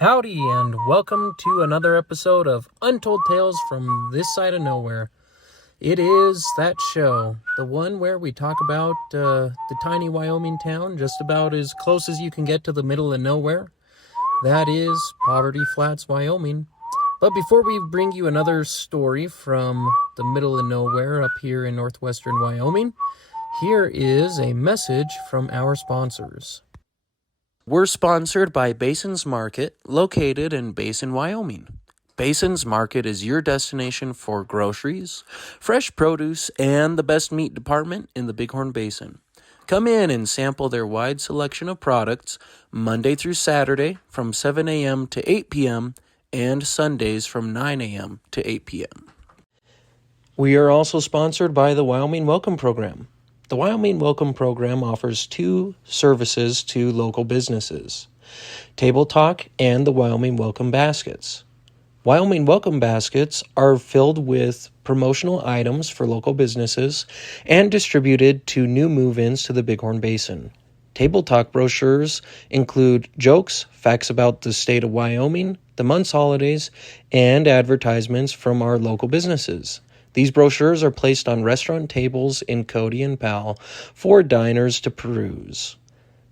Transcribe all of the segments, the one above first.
Howdy, and welcome to another episode of Untold Tales from This Side of Nowhere. It is that show, the one where we talk about the tiny Wyoming town, just about as close as you can get to the middle of nowhere. That is Poverty Flats, Wyoming. But before we bring you another story from the middle of nowhere up here in northwestern Wyoming, here is a message from our sponsors. We're sponsored by Basins Market, located in Basin, Wyoming. Basins Market is your destination for groceries, fresh produce, and the best meat department in the Bighorn Basin. Come in and sample their wide selection of products Monday through Saturday from 7 a.m. to 8 p.m. and Sundays from 9 a.m. to 8 p.m. We are also sponsored by the Wyoming Welcome Program. The Wyoming Welcome Program offers two services to local businesses: Table Talk and the Wyoming Welcome Baskets. Wyoming Welcome Baskets are filled with promotional items for local businesses and distributed to new move-ins to the Bighorn Basin. Table Talk brochures include jokes, facts about the state of Wyoming, the month's holidays, and advertisements from our local businesses. These brochures are placed on restaurant tables in Cody and Powell for diners to peruse.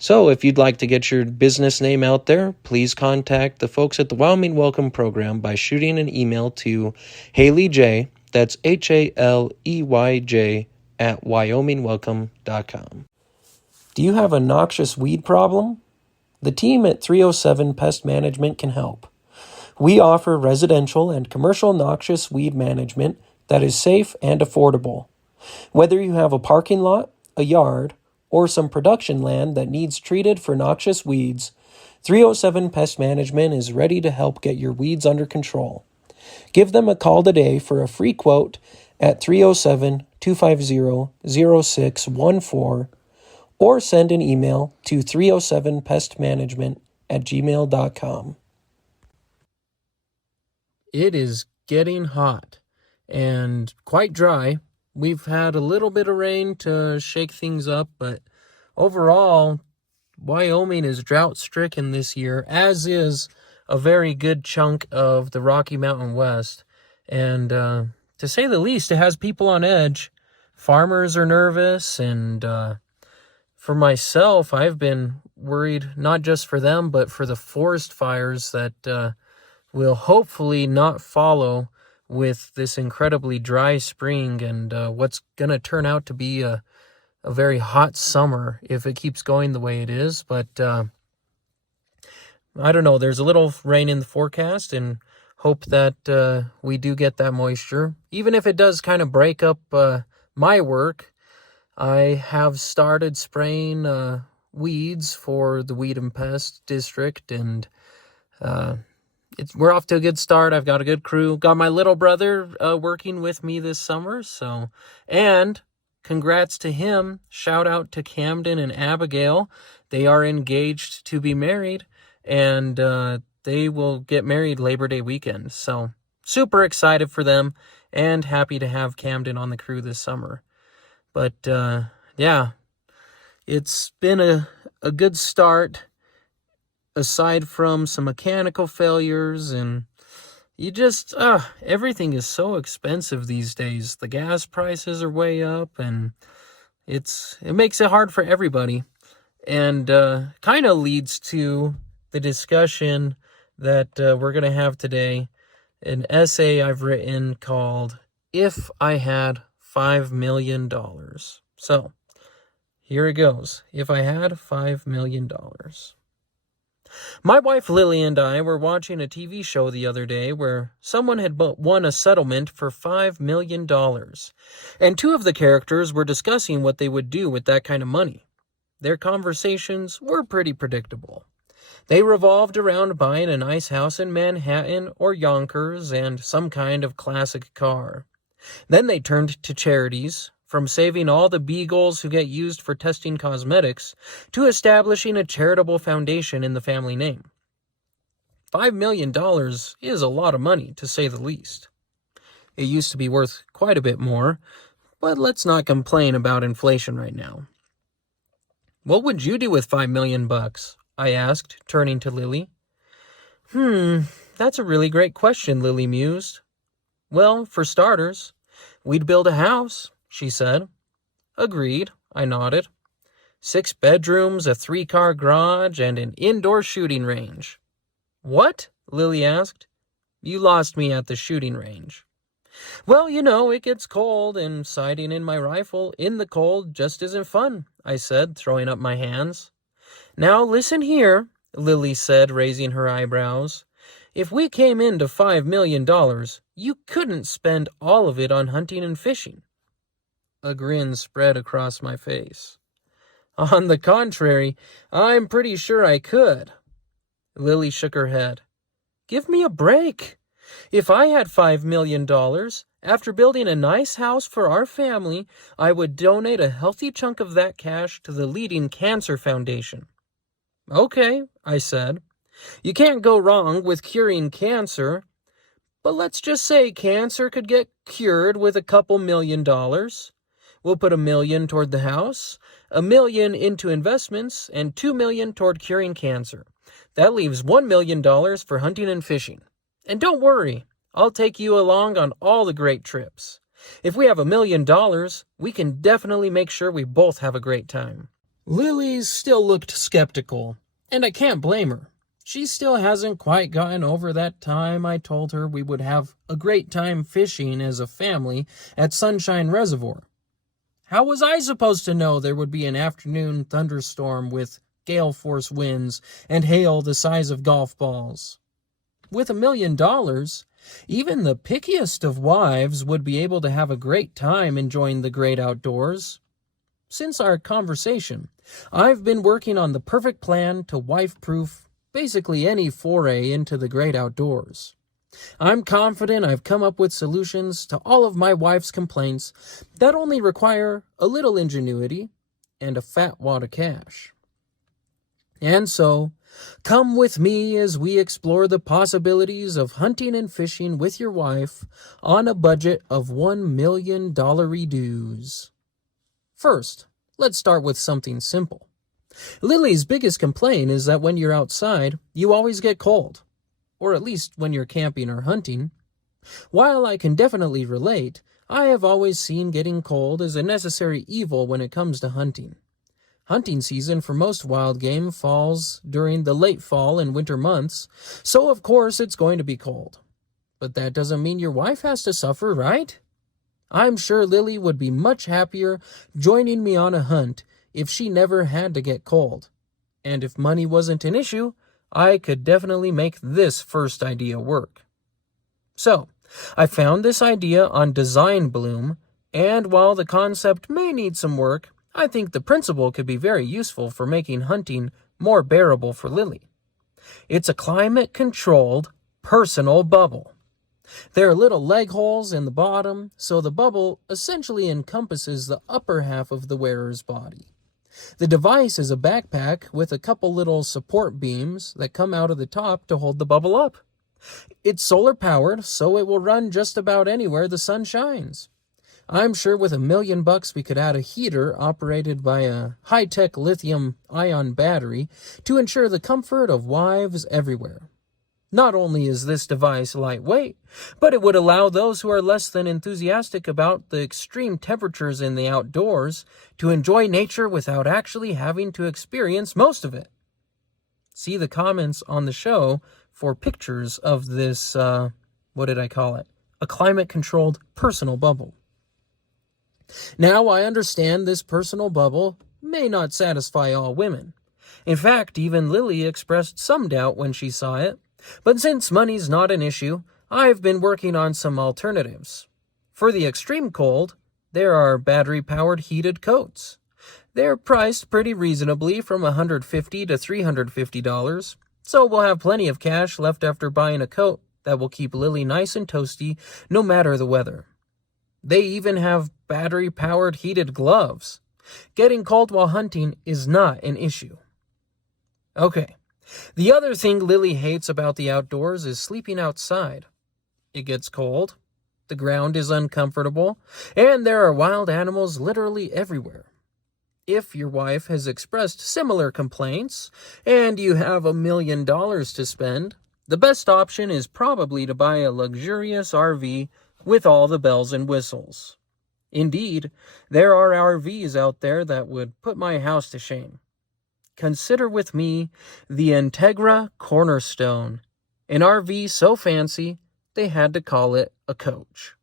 So if you'd like to get your business name out there, please contact the folks at the Wyoming Welcome Program by shooting an email to Haley J, that's HALEYJ, at wyomingwelcome.com. Do you have a noxious weed problem? The team at 307 Pest Management can help. We offer residential and commercial noxious weed management that is safe and affordable. Whether you have a parking lot, a yard, or some production land that needs treated for noxious weeds, 307 Pest Management is ready to help get your weeds under control. Give them a call today for a free quote at 307-250-0614 or send an email to 307pestmanagement@gmail.com. It is getting hot and quite dry. We've had a little bit of rain to shake things up, but overall, Wyoming is drought-stricken this year, as is a very good chunk of the Rocky Mountain West. And to say the least, it has people on edge. Farmers are nervous, and for myself, I've been worried not just for them, but for the forest fires that will hopefully not follow with this incredibly dry spring and what's going to turn out to be a very hot summer if it keeps going the way it is. But I don't know, there's a little rain in the forecast, and hope that we do get that moisture. Even if it does kind of break up my work, I have started spraying weeds for the Weed and Pest District, and we're off to a good start. I've got a good crew. Got my little brother working with me this summer. And congrats to him. Shout out to Camden and Abigail. They are engaged to be married, and they will get married Labor Day weekend. So super excited for them and happy to have Camden on the crew this summer. But yeah, it's been a good start. Aside from some mechanical failures, and you just, everything is so expensive these days. The gas prices are way up, and it makes it hard for everybody. And kind of leads to the discussion that we're going to have today, an essay I've written called If I Had $5 Million. So here it goes. If I had $5 million. My wife Lily and I were watching a TV show the other day where someone had won a settlement for $5 million, and two of the characters were discussing what they would do with that kind of money. Their conversations were pretty predictable. They revolved around buying a nice house in Manhattan or Yonkers and some kind of classic car. Then they turned to charities, from saving all the beagles who get used for testing cosmetics to establishing a charitable foundation in the family name. $5 million is a lot of money, to say the least. It used to be worth quite a bit more, but let's not complain about inflation right now. What would you do with $5 million? I asked, turning to Lily. That's a really great question, Lily mused. Well, for starters, we'd build a house, she said. Agreed, I nodded. 6 bedrooms, a 3-car garage, and an indoor shooting range. What? Lily asked. You lost me at the shooting range. Well, it gets cold, and sighting in my rifle in the cold just isn't fun, I said, throwing up my hands. Now listen here, Lily said, raising her eyebrows. If we came into $5 million, you couldn't spend all of it on hunting and fishing. A grin spread across my face. On the contrary, I'm pretty sure I could. Lily shook her head. Give me a break. If I had $5 million, after building a nice house for our family, I would donate a healthy chunk of that cash to the leading cancer foundation. Okay, I said. You can't go wrong with curing cancer. But let's just say cancer could get cured with a couple $1 million. We'll put $1 million toward the house, $1 million into investments, and $2 million toward curing cancer. That leaves $1 million for hunting and fishing. And don't worry, I'll take you along on all the great trips. If we have $1 million, we can definitely make sure we both have a great time. Lily still looked skeptical, and I can't blame her. She still hasn't quite gotten over that time I told her we would have a great time fishing as a family at Sunshine Reservoir. How was I supposed to know there would be an afternoon thunderstorm with gale force winds and hail the size of golf balls? With $1 million, even the pickiest of wives would be able to have a great time enjoying the great outdoors. Since our conversation, I've been working on the perfect plan to wife-proof basically any foray into the great outdoors. I'm confident I've come up with solutions to all of my wife's complaints that only require a little ingenuity and a fat wad of cash. And so, come with me as we explore the possibilities of hunting and fishing with your wife on a budget of $1 million dues. First, let's start with something simple. Lily's biggest complaint is that when you're outside, you always get cold. Or at least when you're camping or hunting. While I can definitely relate, I have always seen getting cold as a necessary evil when it comes to hunting. Hunting season for most wild game falls during the late fall and winter months, so of course it's going to be cold. But that doesn't mean your wife has to suffer, right? I'm sure Lily would be much happier joining me on a hunt if she never had to get cold. And if money wasn't an issue, I could definitely make this first idea work. So, I found this idea on Design Bloom, and while the concept may need some work, I think the principle could be very useful for making hunting more bearable for Lily. It's a climate-controlled, personal bubble. There are little leg holes in the bottom, so the bubble essentially encompasses the upper half of the wearer's body. The device is a backpack with a couple little support beams that come out of the top to hold the bubble up. It's solar-powered, so it will run just about anywhere the sun shines. I'm sure with $1 million we could add a heater operated by a high-tech lithium-ion battery to ensure the comfort of wives everywhere. Not only is this device lightweight, but it would allow those who are less than enthusiastic about the extreme temperatures in the outdoors to enjoy nature without actually having to experience most of it. See the comments on the show for pictures of this, what did I call it? A climate-controlled personal bubble. Now, I understand this personal bubble may not satisfy all women. In fact, even Lily expressed some doubt when she saw it. But since money's not an issue, I've been working on some alternatives. For the extreme cold, there are battery-powered heated coats. They're priced pretty reasonably from $150 to $350, so we'll have plenty of cash left after buying a coat that will keep Lily nice and toasty no matter the weather. They even have battery-powered heated gloves. Getting cold while hunting is not an issue. Okay. The other thing Lily hates about the outdoors is sleeping outside. It gets cold, the ground is uncomfortable, and there are wild animals literally everywhere. If your wife has expressed similar complaints, and you have $1 million to spend, The best option is probably to buy a luxurious RV with all the bells and whistles. Indeed, there are RVs out there that would put my house to shame. Consider with me the Integra Cornerstone, an RV so fancy they had to call it a coach.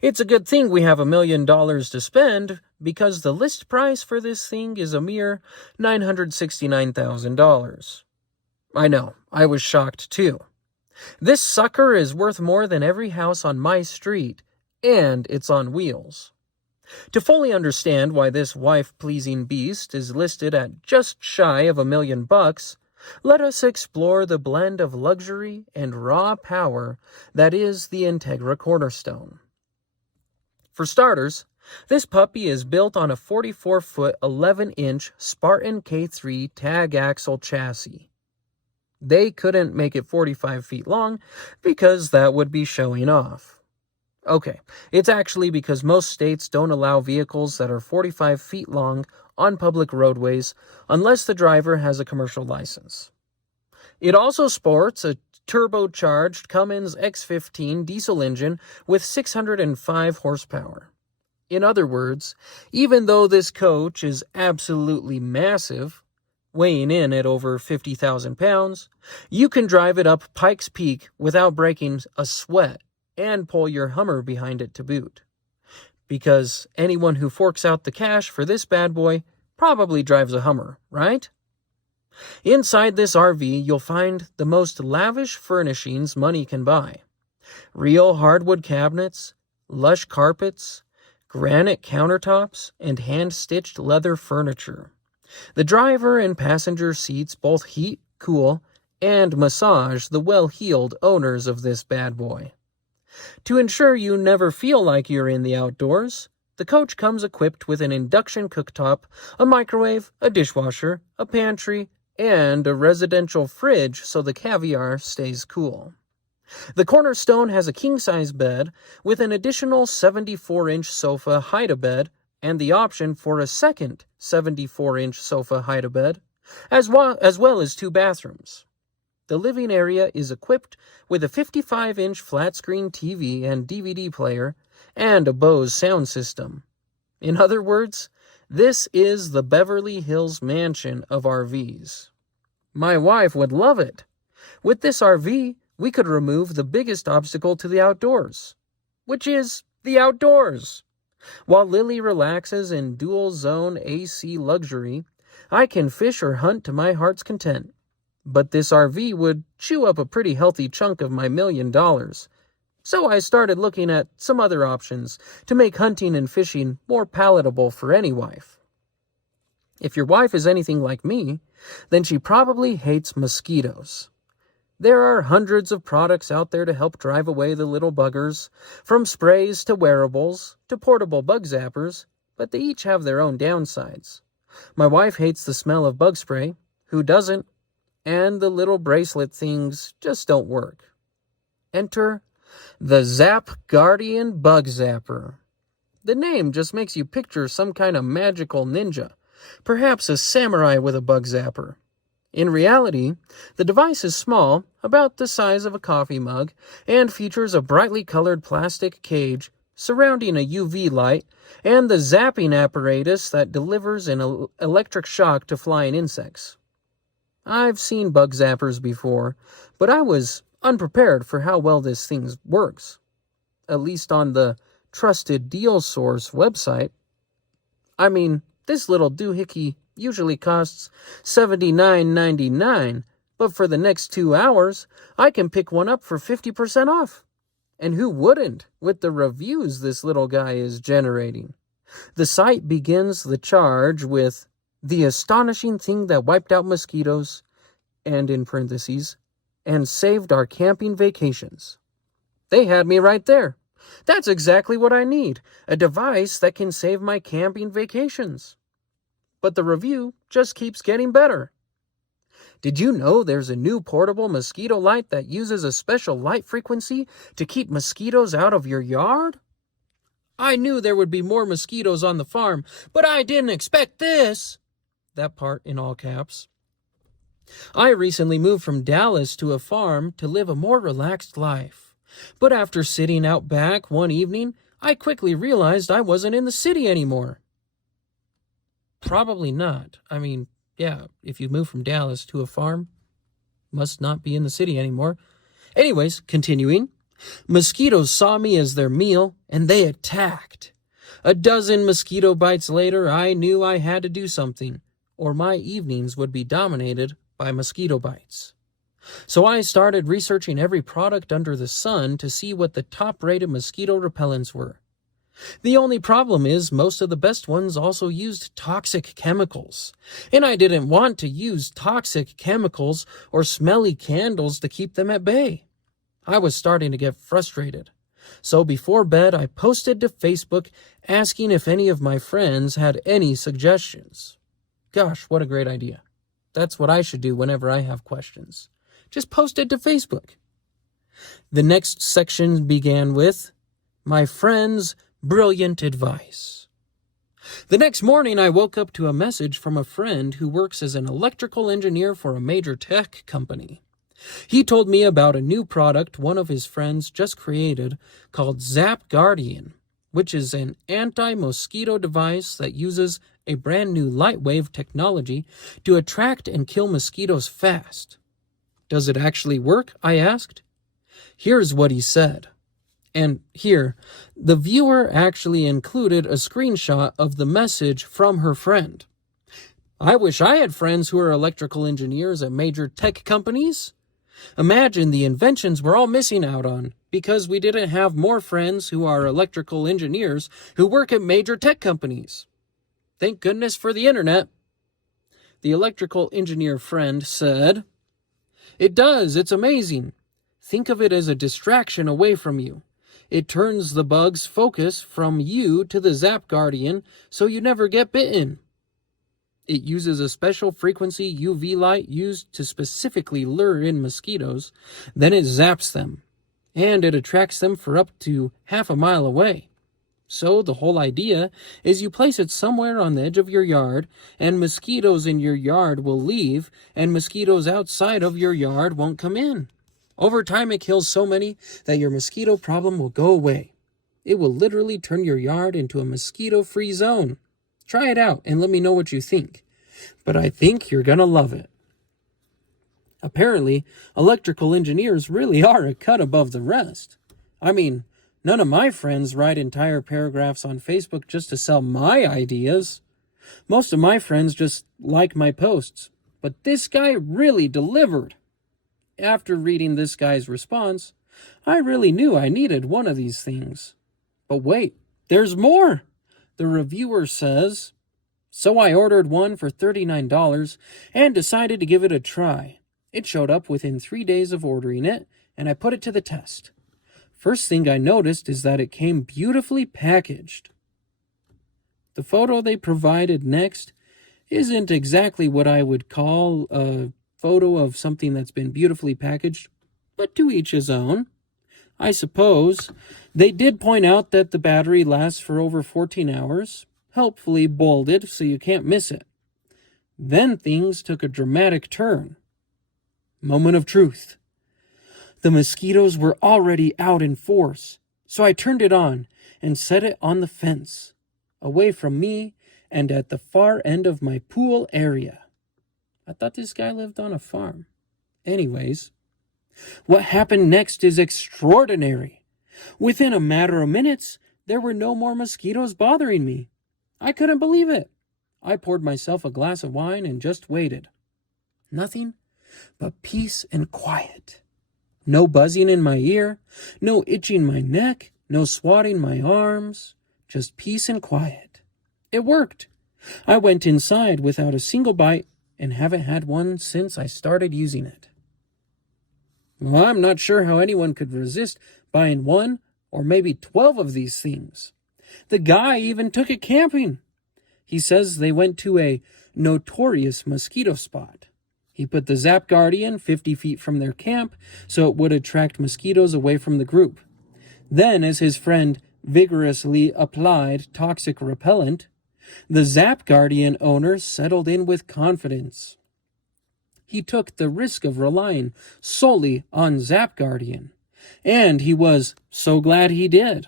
It's a good thing we have $1 million to spend because the list price for this thing is a mere $969,000. I know, I was shocked too. This sucker is worth more than every house on my street, and it's on wheels. To fully understand why this wife-pleasing beast is listed at just shy of $1 million, let us explore the blend of luxury and raw power that is the Integra Cornerstone. For starters, this puppy is built on a 44-foot, 11-inch Spartan K3 tag axle chassis. They couldn't make it 45 feet long because that would be showing off. Okay, it's actually because most states don't allow vehicles that are 45 feet long on public roadways unless the driver has a commercial license. It also sports a turbocharged Cummins X15 diesel engine with 605 horsepower. In other words, even though this coach is absolutely massive, weighing in at over 50,000 pounds, you can drive it up Pikes Peak without breaking a sweat and pull your Hummer behind it to boot. Because anyone who forks out the cash for this bad boy probably drives a Hummer, right? Inside this RV, you'll find the most lavish furnishings money can buy. Real hardwood cabinets, lush carpets, granite countertops, and hand-stitched leather furniture. The driver and passenger seats both heat, cool, and massage the well-heeled owners of this bad boy. To ensure you never feel like you're in the outdoors, the coach comes equipped with an induction cooktop, a microwave, a dishwasher, a pantry, and a residential fridge so the caviar stays cool. The Cornerstone has a king-size bed with an additional 74-inch sofa hide-a-bed and the option for a second 74-inch sofa hide-a-bed, as well as 2 bathrooms. The living area is equipped with a 55-inch flat-screen TV and DVD player and a Bose sound system. In other words, this is the Beverly Hills mansion of RVs. My wife would love it. With this RV, we could remove the biggest obstacle to the outdoors, which is the outdoors. While Lily relaxes in dual-zone AC luxury, I can fish or hunt to my heart's content. But this RV would chew up a pretty healthy chunk of my $1 million. So I started looking at some other options to make hunting and fishing more palatable for any wife. If your wife is anything like me, then she probably hates mosquitoes. There are hundreds of products out there to help drive away the little buggers, from sprays to wearables to portable bug zappers, but they each have their own downsides. My wife hates the smell of bug spray. Who doesn't? And the little bracelet things just don't work. Enter the Zap Guardian Bug Zapper. The name just makes you picture some kind of magical ninja, perhaps a samurai with a bug zapper. In reality, the device is small, about the size of a coffee mug, and features a brightly colored plastic cage surrounding a UV light and the zapping apparatus that delivers an electric shock to flying insects. I've seen bug zappers before, but I was unprepared for how well this thing works. At least on the Trusted Deal Source website. I mean, this little doohickey usually costs $79.99, but for the next 2 hours, I can pick one up for 50% off. And who wouldn't, with the reviews this little guy is generating? The site begins the charge with the astonishing thing that wiped out mosquitoes, and in parentheses, and saved our camping vacations. They had me right there. That's exactly what I need, a device that can save my camping vacations. But the review just keeps getting better. Did you know there's a new portable mosquito light that uses a special light frequency to keep mosquitoes out of your yard? I knew there would be more mosquitoes on the farm, but I didn't expect this. That part in all caps. I recently moved from Dallas to a farm to live a more relaxed life. But after sitting out back one evening, I quickly realized I wasn't in the city anymore. Probably not. I mean, yeah, if you move from Dallas to a farm, must not be in the city anymore. Anyways, continuing. Mosquitoes saw me as their meal, and they attacked. A dozen mosquito bites later, I knew I had to do something, or my evenings would be dominated by mosquito bites. So I started researching every product under the sun to see what the top-rated mosquito repellents were. The only problem is most of the best ones also used toxic chemicals, and I didn't want to use toxic chemicals or smelly candles to keep them at bay. I was starting to get frustrated. So before bed, I posted to Facebook asking if any of my friends had any suggestions. Gosh, what a great idea. That's what I should do whenever I have questions. Just post it to Facebook. The next section began with, "My friend's brilliant advice." The next morning, I woke up to a message from a friend who works as an electrical engineer for a major tech company. He told me about a new product one of his friends just created called Zap Guardian, which is an anti-mosquito device that uses a brand new light wave technology to attract and kill mosquitoes fast. Does it actually work? I asked. Here's what he said. And here, the viewer actually included a screenshot of the message from her friend. I wish I had friends who are electrical engineers at major tech companies. Imagine the inventions we're all missing out on because we didn't have more friends who are electrical engineers who work at major tech companies. Thank goodness for the internet. The electrical engineer friend said, "It does, it's amazing. Think of it as a distraction away from you. It turns the bug's focus from you to the Zap Guardian so you never get bitten. It uses a special frequency UV light used to specifically lure in mosquitoes. Then it zaps them, and it attracts them for up to half a mile away. So the whole idea is you place it somewhere on the edge of your yard, and mosquitoes in your yard will leave, and mosquitoes outside of your yard won't come in. Over time, it kills so many that your mosquito problem will go away. It will literally turn your yard into a mosquito-free zone. Try it out and let me know what you think. But I think you're gonna love it." Apparently, electrical engineers really are a cut above the rest. I mean, none of my friends write entire paragraphs on Facebook just to sell my ideas. Most of my friends just like my posts. But this guy really delivered. After reading this guy's response, I really knew I needed one of these things. But wait, there's more. The reviewer says, "So I ordered one for $39 and decided to give it a try. It showed up within 3 days of ordering it, and I put it to the test. First thing I noticed is that it came beautifully packaged." The photo they provided next isn't exactly what I would call a photo of something that's been beautifully packaged, but to each his own. I suppose they did point out that the battery lasts for over 14 hours, helpfully bolded so you can't miss it. Then things took a dramatic turn. Moment of truth. The mosquitoes were already out in force, so I turned it on and set it on the fence, away from me and at the far end of my pool area. I thought this guy lived on a farm. Anyways, what happened next is extraordinary. Within a matter of minutes, there were no more mosquitoes bothering me. I couldn't believe it. I poured myself a glass of wine and just waited. Nothing but peace and quiet. No buzzing in my ear, no itching my neck, no swatting my arms, just peace and quiet. It worked. I went inside without a single bite and haven't had one since I started using it. Well, I'm not sure how anyone could resist buying one or maybe 12 of these things. The guy even took it camping. He says they went to a notorious mosquito spot. He put the Zap Guardian 50 feet from their camp so it would attract mosquitoes away from the group. Then, as his friend vigorously applied toxic repellent, the Zap Guardian owner settled in with confidence. he took the risk of relying solely on Zap Guardian. And he was so glad he did.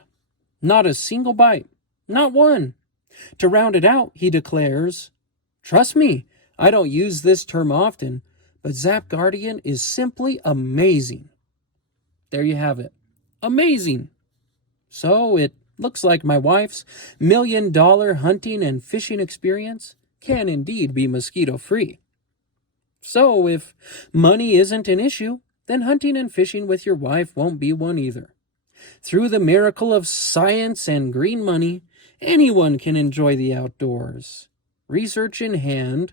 Not a single bite. Not one. To round it out, he declares, "Trust me, I don't use this term often, but Zap Guardian is simply amazing." There you have it. Amazing. So it looks like my wife's $1 million hunting and fishing experience can indeed be mosquito-free. So if money isn't an issue, then hunting and fishing with your wife won't be one either. Through the miracle of science and green money, anyone can enjoy the outdoors. Research in hand,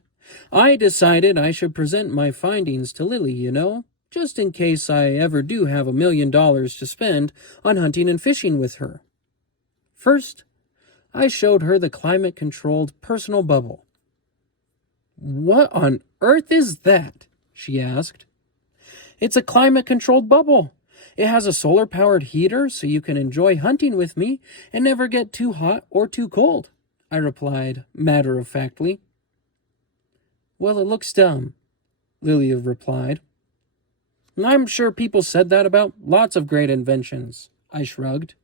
I decided I should present my findings to Lily, just in case I ever do have $1 million to spend on hunting and fishing with her. First, I showed her the climate-controlled personal bubble. "What on earth is that?" she asked. "It's a climate-controlled bubble. It has a solar-powered heater so you can enjoy hunting with me and never get too hot or too cold," I replied matter-of-factly. "Well, it looks dumb," Lily replied. "I'm sure people said that about lots of great inventions," I shrugged.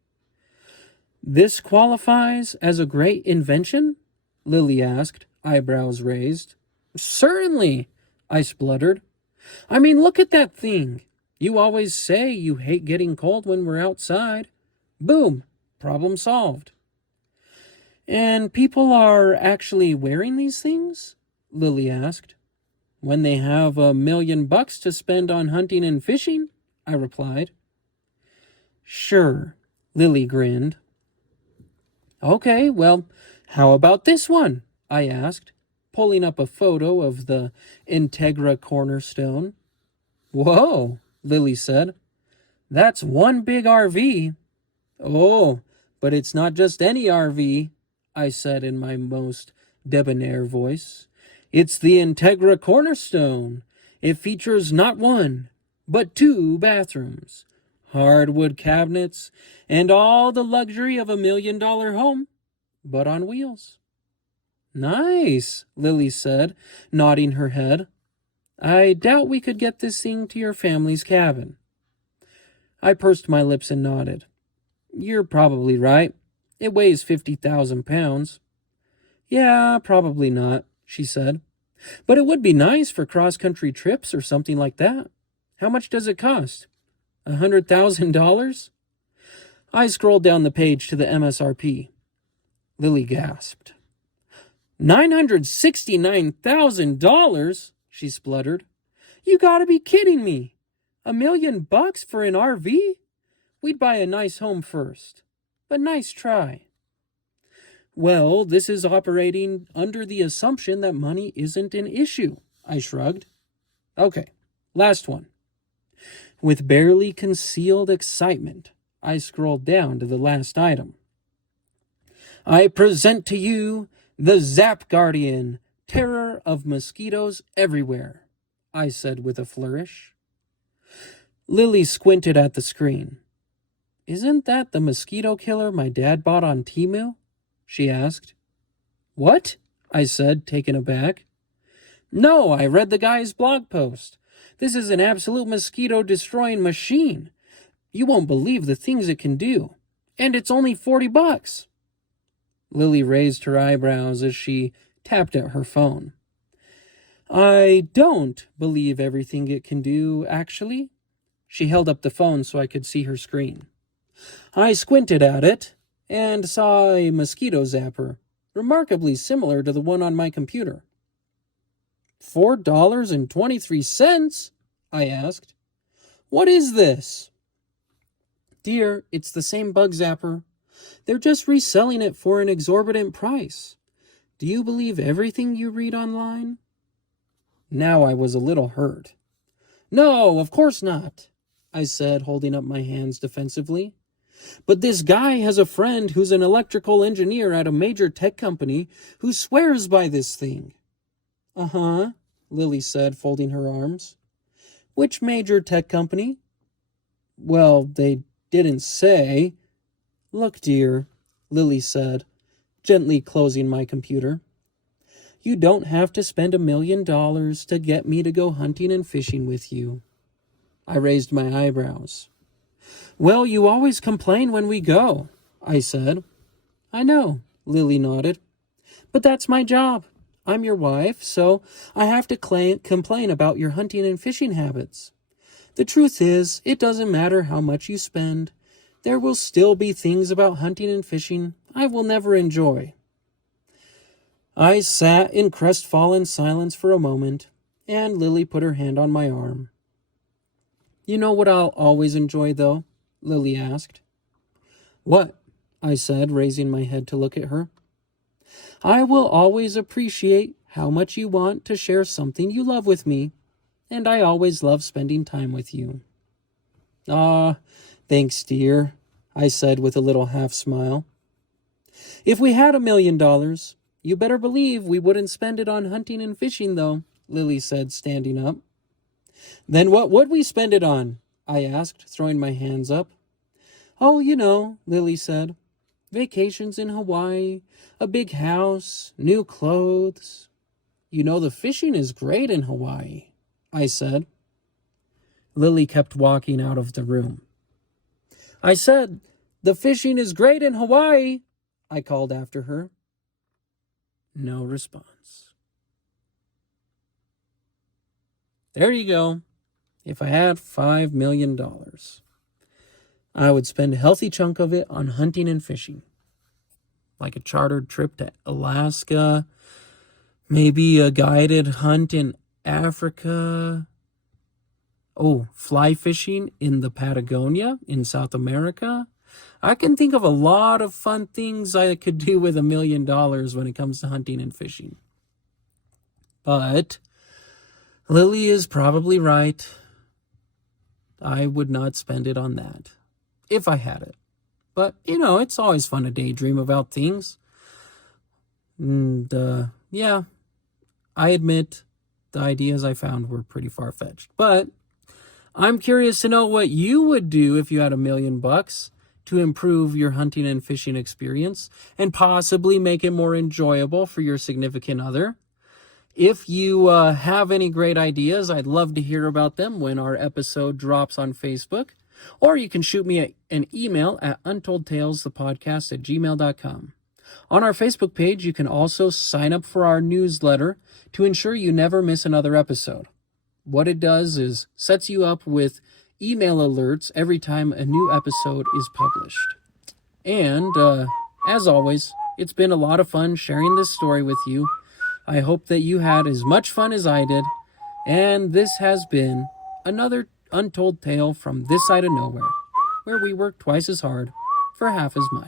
"This qualifies as a great invention?" Lily asked, eyebrows raised. "Certainly," I spluttered. "I mean, look at that thing. You always say you hate getting cold when we're outside. Boom, problem solved." "And people are actually wearing these things?" Lily asked. "When they have $1 million to spend on hunting and fishing," I replied. "Sure," Lily grinned. "Okay, well, how about this one?" I asked, pulling up a photo of the Integra cornerstone. "Whoa," Lily said. "That's one big RV." "Oh, but it's not just any RV," I said in my most debonair voice. "It's the Integra cornerstone. It features not one, but 2 bathrooms, hardwood cabinets, and all the luxury of $1 million home, but on wheels." "Nice," Lily said, nodding her head. "I doubt we could get this thing to your family's cabin." I pursed my lips and nodded. "You're probably right. It weighs 50,000 pounds. "Yeah, probably not," she said. "But it would be nice for cross-country trips or something like that. How much does it cost? $100,000? I scrolled down the page to the MSRP. Lily gasped. $969,000? She spluttered. "You gotta be kidding me. $1 million for an RV? We'd buy a nice home first. But nice try." "Well, this is operating under the assumption that money isn't an issue," I shrugged. "Okay, last one." With barely concealed excitement, I scrolled down to the last item. "I present to you the Zap Guardian, terror of mosquitoes everywhere," I said with a flourish. Lily squinted at the screen. "Isn't that the mosquito killer my dad bought on Temu?" she asked. "What?" I said, taken aback. "No, I read the guy's blog post. This is an absolute mosquito-destroying machine. You won't believe the things it can do. And it's only $40. Lily raised her eyebrows as she tapped at her phone. "I don't believe everything it can do, actually." She held up the phone so I could see her screen. I squinted at it and saw a mosquito zapper, remarkably similar to the one on my computer. $4.23? I asked. "What is this?" "Dear, it's the same bug zapper. They're just reselling it for an exorbitant price. Do you believe everything you read online?" Now I was a little hurt. "No, of course not," I said, holding up my hands defensively. "But this guy has a friend who's an electrical engineer at a major tech company who swears by this thing." "Uh-huh," Lily said, folding her arms. "Which major tech company?" "Well, they didn't say." "Look, dear," Lily said, gently closing my computer. You don't have to spend $1 million to get me to go hunting and fishing with you. I raised my eyebrows. Well, you always complain when we go, I said. I know, Lily nodded. But that's my job. I'm your wife, so I have to complain about your hunting and fishing habits. The truth is, it doesn't matter how much you spend. There will still be things about hunting and fishing I will never enjoy. I sat in crestfallen silence for a moment, and Lily put her hand on my arm. You know what I'll always enjoy, though? Lily asked. What? I said, raising my head to look at her. I will always appreciate how much you want to share something you love with me, and I always love spending time with you. Ah, thanks, dear, I said with a little half-smile. If we had $1 million, you better believe we wouldn't spend it on hunting and fishing, though, Lily said, standing up. Then what would we spend it on? I asked, throwing my hands up. Oh, you know, Lily said. Vacations in Hawaii, a big house, new clothes. You know, the fishing is great in Hawaii, I said. Lily kept walking out of the room. I said, the fishing is great in Hawaii, I called after her. No response. There you go. If I had $5 million, I would spend a healthy chunk of it on hunting and fishing. Like a chartered trip to Alaska, maybe a guided hunt in Africa. Oh, fly fishing in the Patagonia in South America. I can think of a lot of fun things I could do with $1 million when it comes to hunting and fishing. But Lily is probably right. I would not spend it on that, if I had it. But, you know, it's always fun to daydream about things. And, yeah, I admit the ideas I found were pretty far-fetched. But I'm curious to know what you would do if you had $1 million to improve your hunting and fishing experience and possibly make it more enjoyable for your significant other. If you have any great ideas, I'd love to hear about them when our episode drops on Facebook. Or you can shoot me an email at untoldtalesthepodcast@gmail.com. On our Facebook page, you can also sign up for our newsletter to ensure you never miss another episode. What it does is sets you up with email alerts every time a new episode is published. And as always, it's been a lot of fun sharing this story with you. I hope that you had as much fun as I did. And this has been another untold tale from this side of nowhere, where we work twice as hard for half as much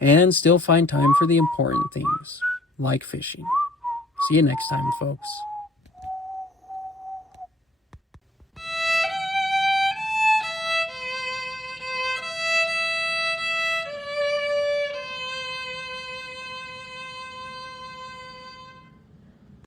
and still find time for the important things like fishing. See you next time, folks.